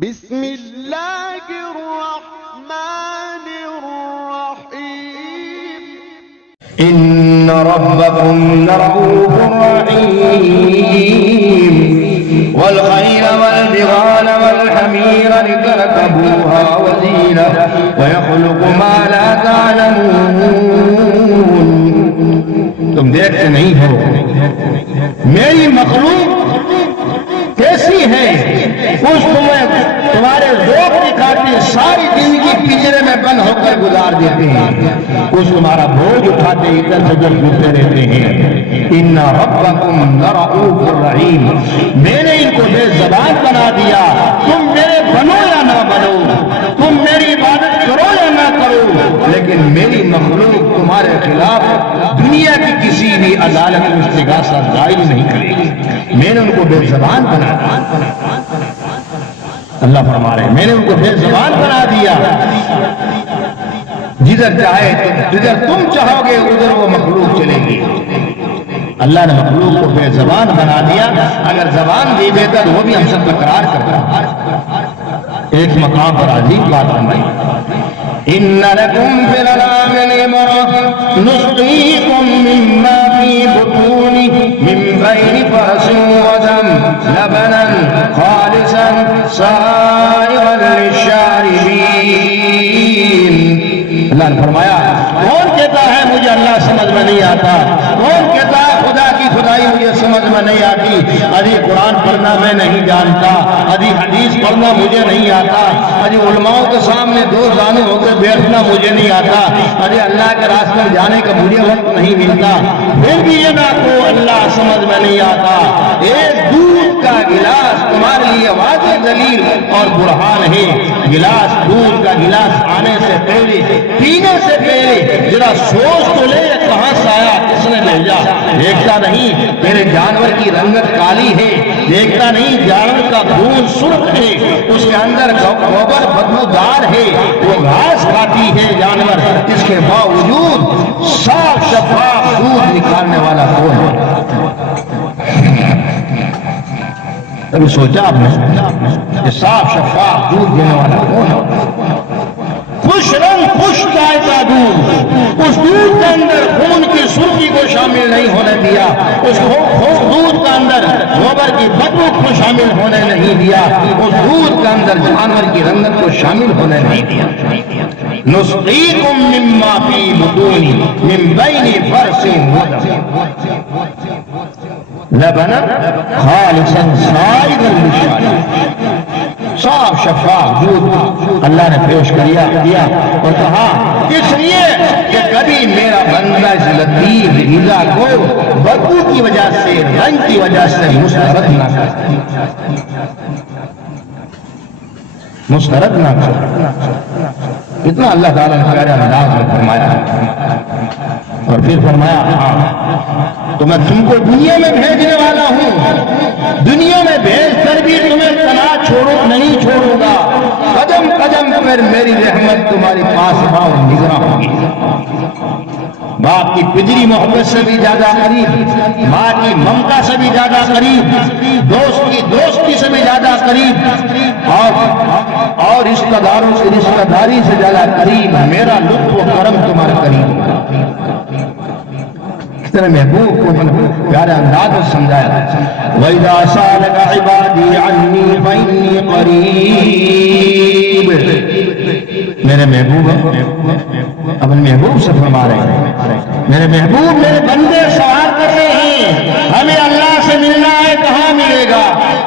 بسم اللہ الرحمن الرحیم ان ربکم لرؤوف رحیم والخیل والبغال والحمیر لترکبوها وزینہ ویخلق ما لا تعلمون۔ تم دیکھتے نہیں ہو میری مخلوق کیسی ہے؟ اس تمہارے ذوق کی خاطر ساری زندگی پنجرے میں بند ہو کر گزار دیتے ہیں، کچھ تمہارا بوجھ اٹھاتے ادھر ادھر گھومتے رہتے ہیں۔ ان ربکم لرؤوف رحیم، میں نے ان کو بے زبان بنا دیا، تم میرے بنو یا نہ بنو، تم میری عبادت کرو یا نہ کرو، لیکن میری مخلوق تمہارے خلاف دنیا کی کسی بھی عدالت میں استغاثہ دائر نہیں کرے گی۔ میں نے ان کو بے زبان بنا دیا، اللہ فرما رہے ہیں میں نے ان کو بے زبان بنا دیا، جدھر چاہے جدھر تم چاہو گے ادھر وہ مخلوق چلے گی۔ اللہ نے مخلوق کو بے زبان بنا دیا، اگر زبان دے دیتا تو وہ بھی ہم سب تکرار کرتا۔ ایک مقام پر عجیب بات فرمائی، ان لکم فی الانعام عبرۃ نسقیکم مما فی بطونہ من بین فرث ودم لبنا خالصا سائغا للشاربین۔ اللہ نے فرمایا کون کہتا ہے مجھے اللہ سمجھ میں نہیں آتا، کون کہتا ہے خدا کی خدائی مجھے سمجھ میں نہیں آتی، ابھی قرآن پڑھنا میں نہیں جانتا، ابھی حدیث پڑھنا مجھے نہیں آتا، ابھی علماء کے سامنے دو زانو ہو کے بیٹھنا مجھے نہیں آتا، ابھی اللہ کے راستے میں جانے کا مجھے وقت نہیں ملتا، پھر بھی یہ نہ کو اللہ سمجھ میں نہیں آتا۔ ایک دودھ کا گلاس تمہارے لیے واضح دلیل اور برہان ہے، گلاس دودھ کا گلاس آنے سے پہلے پینے سے پہلے ذرا سوچ تو لے کہاں سے آیا، کس نے بھیجا؟ دیکھتا نہیں میرے جانور کی رنگت کالی ہے، دیکھتا نہیں جانور کا خون سرخ ہے، اس کے اندر گوبر بدبودار ہے، وہ گھاس کھاتی ہے جانور، اس کے باوجود صاف شفاف دودھ نکالنے والا کون ہے؟ کبھی سوچا آپ نے کہ صاف شفاف دودھ دینے والا کون ہے؟ خوش رنگ خوش ذائقہ دودھ، اس دودھ کے اندر خون کی سرخی کو شامل نہیں ہونے دیا، اس دودھ کے اندر گوبر کی بدبو کو شامل ہونے نہیں دیا، اس دودھ کے اندر جانور کی رنگت کو شامل ہونے نہیں دیا۔ نسقیکم مما فی بطونہ من بین فرث ودم لبنا خالصا سائغا للشاربین۔ صاف شفاف دودھ اللہ نے پیش کیا اور کہا اس لیے کہ کبھی میرا بندہ اس لطیف غذا کو بدبو کی وجہ سے، رنگ کی وجہ سے مسترد نہ کر، مسترد نہ کر۔ اتنا اللہ تعالیٰ نے پیارے انداز میں فرمایا، اور پھر فرمایا ہاں تو میں تم کو دنیا میں بھیجنے والا ہوں، دنیا میں بھیج کر بھی تمہیں تنہا نہیں چھوڑوں گا، قدم قدم پر میری رحمت تمہاری پاس اور نگراں ہوگی۔ باپ کی پجری محبت سے بھی زیادہ قریب، ماں کی ممتا سے بھی زیادہ قریب، دوست کی دوستی سے بھی زیادہ قریب، اور رشتہ داروں سے رشتہ داری سے زیادہ قریب میرا لطف و کرم تمہارے قریب ہوگا۔ محبوب کو پیارے انداز میں سمجھایا، وَإِذَا سَأَلَكَ عِبَادِي عَنِّي فَإِنِّي قَرِيبٌ۔ میرے محبوب اپنے محبوب سے فرما رہے ہیں، میرے محبوب میرے بندے سوال کرتے ہیں ہمیں اللہ سے ملنا ہے، کہاں ملے گا؟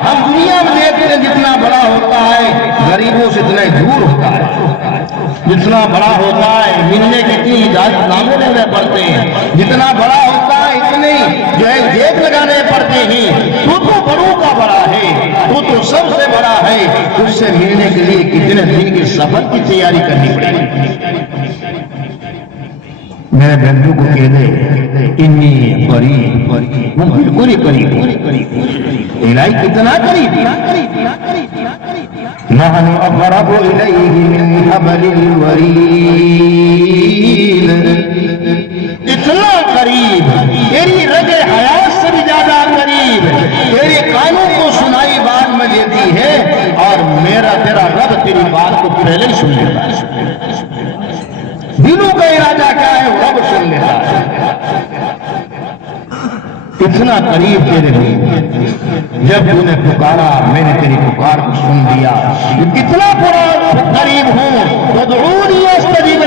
ہم دنیا میں دیکھتے ہیں جتنا بڑا ہوتا ہے غریبوں سے اتنا ہی دور ہوتا ہے، جتنا بڑا ہوتا ہے ملنے کی اتنی اجازت نامے لینے پڑتے ہیں، جتنا بڑا ہوتا ہے اتنے جو ہے جیب لگانے پڑتے ہیں۔ تو بڑوں کا بڑا ہے، تو سب سے بڑا ہے، اس سے ملنے کے لیے کتنے دن کے سفر کی تیاری کرنی پڑے گی۔ میرے بندوں کو کہہ دے انی قریب، وہ بالکل ہی قریب، الہی کتنا قریب، نحن اقرب الیہ من حبل الورید، اتنا قریب، تیری رگ حیات سے بھی زیادہ قریب، تیرے کانوں کو سنائی بات میں دیتی ہے، اور میرا پہلے ہی سن لیتا ہے، دلوں کا ارادہ کیا ہے وہ رب سن لیتا ہے۔ اتنا قریب تیرے لیے جب تو نے پکارا میں نے تیری پکار کو سن لیا، اتنا قریب ہوں تدعونی استجب